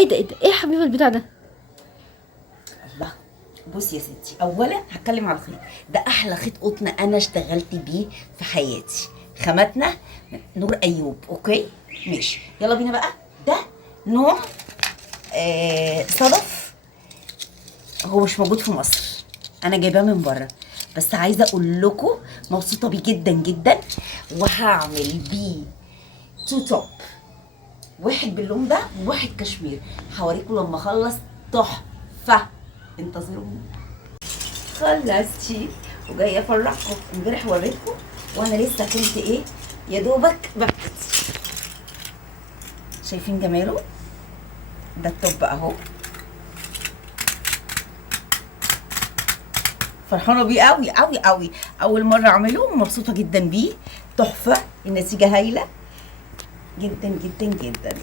ايه ده ايه ده ايه يا حبيبه البتاع ده؟ الله. بصي يا ستي، اولا هتكلم على الخيط ده. احلى خيط قطن انا اشتغلت بيه في حياتي. خاماتنا نور ايوب. اوكي ماشي، يلا بينا بقى. ده نوع صدف، هو مش موجود في مصر، انا جايباه من بره. بس عايزه اقول لكم مبسوطه بيه جدا جدا، وهعمل بيه تو توب، واحد باللون ده وواحد كشمير. هوريكم لما اخلص. تحفه، انتظروني. خلصتي وجايه افرحكم. امبارح وريتكم وانا لسه كنت ايه، يا دوبك بكت. شايفين جماله؟ ده التوب اهو. فرحانه بيه قوي قوي قوي. اول مره اعمله، مبسوطه جدا بيه. تحفه، النتيجه هايله جدا جدا جدا.